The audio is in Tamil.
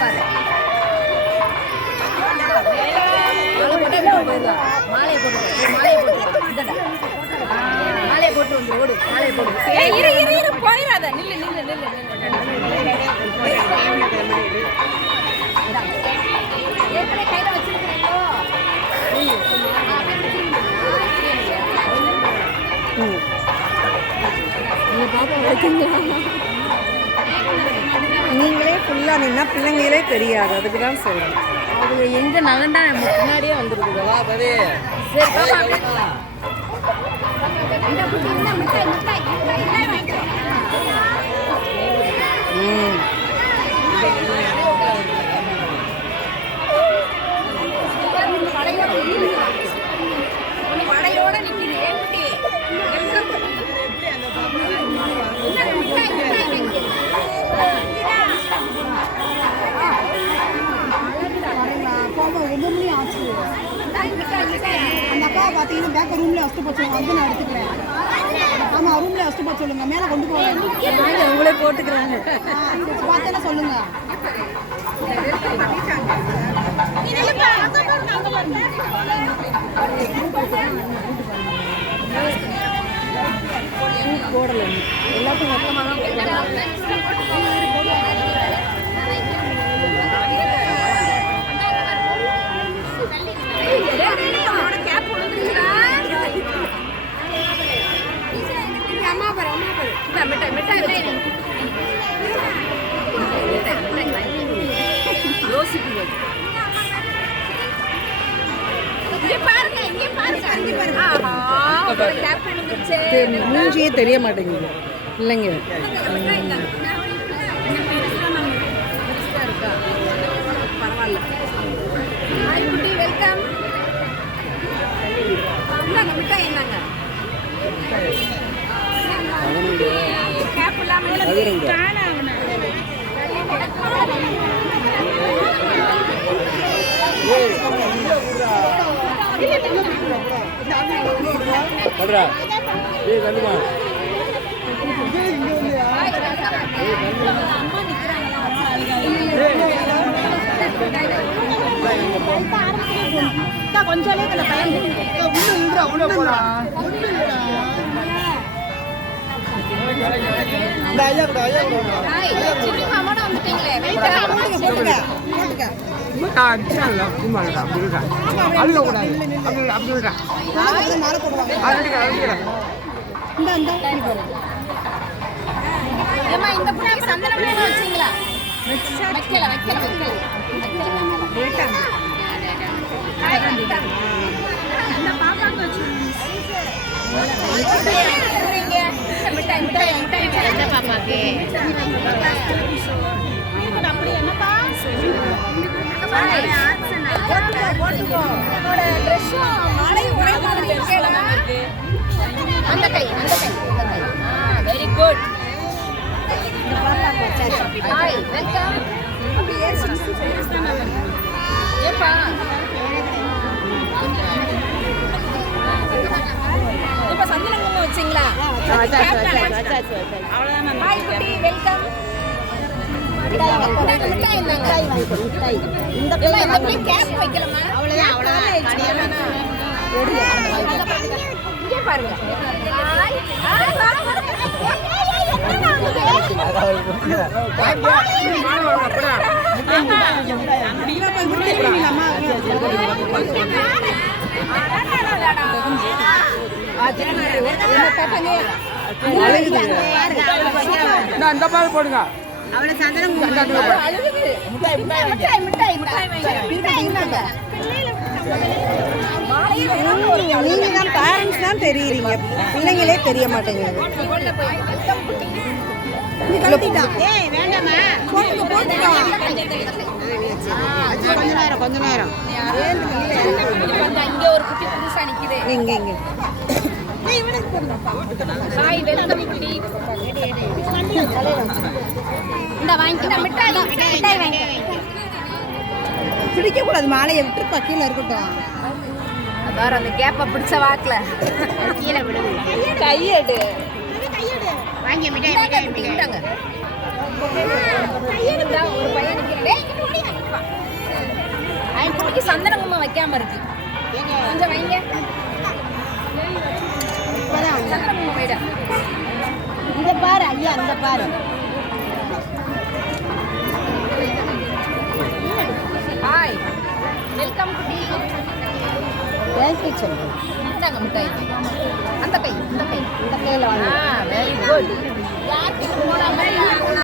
பாரு. மாலையை போட்டு வந்து ஓடு. மாலையை போட்டு இரு போயிடாத. நில்லு கையில வச்சிருக்கீங்களோ நீங்களே ஃபுல்லாக நின்னா பிள்ளைங்களே தெரியாது. அதுக்கு தான் சொல்கிறேன். அவங்க எங்கே நகண்டா நம்ம முன்னாடியே வந்துருக்குது. வா பவே. சரி பாப்பா. வடையோட நிற்கிது. அந்த அக்காவை பார்த்தீங்கன்னா பேக்க ரூம்ல வச்சுட்டு போக சொல்லுங்க. வந்து நான் எடுத்துக்கிறேன். ஆமாம், ரூம்ல வச்சுட்டு போக சொல்லுங்க. மேலே கொண்டு போங்க. உங்களே போட்டுக்கிறாங்க. பார்த்தேன்னா சொல்லுங்க. போடல எல்லாத்தையும் மொத்தமாக தான் மூஞ்சியே தெரிய மாட்டேங்குது இல்லைங்க. பரவாயில்ல. வெல்கம். மிட்டாய் என்னங்க கேப் இல்லாம கொஞ்சம் இந்த புள்ளி சந்தனம் வச்சீங்களா? வைக்கல அந்த கை வெரி குட். Hi welcome. ஏப்பா இப்ப சந்தனம் குங்குமம் வச்சீங்களா? அவ்வளவுதான். ஹாய் குட்டி வெல்கம். மிட்டாய் இந்த கேப் வைக்கலாமா? அவ்வளவுதான். இங்கே பாருங்க. இந்த பால் போடுங்க. நீங்க தான் பேரண்ட்ஸ் தான் தெரியுறீங்க, பிள்ளைங்களே தெரிய மாட்டேங்குது. கொஞ்ச நேரம் இங்க ஒரு குட்டி புதுசா நிக்குது. இங்க இங்க ஹாய் வெல்கம் குட்டி. இந்த வாங்கிக்க மிட்டாய் வாங்க. பிடிக்க கூடாது, மாலையை விட்டு பக்கீல இருக்கட்டும். வேற அந்த கேப்ப பிடிச்ச வாக்குல கீழே விடுது. கையெடு வாங்கி மிட்டாய் விட்டாங்க. ஒரு பையன் நிக்கிறேன். கைக்கு சந்தன குங்குமம் வைக்காம இருக்கு. கொஞ்சம் வைங்க. சந்தன குங்குமம் வைடா. இதை பாரு ஐயா, இந்த பாரு. ஹாய், வெல்கம் குட்டி. சொல்லு. இந்தாங்க மிட்டாய். அந்த கை, இந்த கை, இந்த கையில் வாங்க. Very good.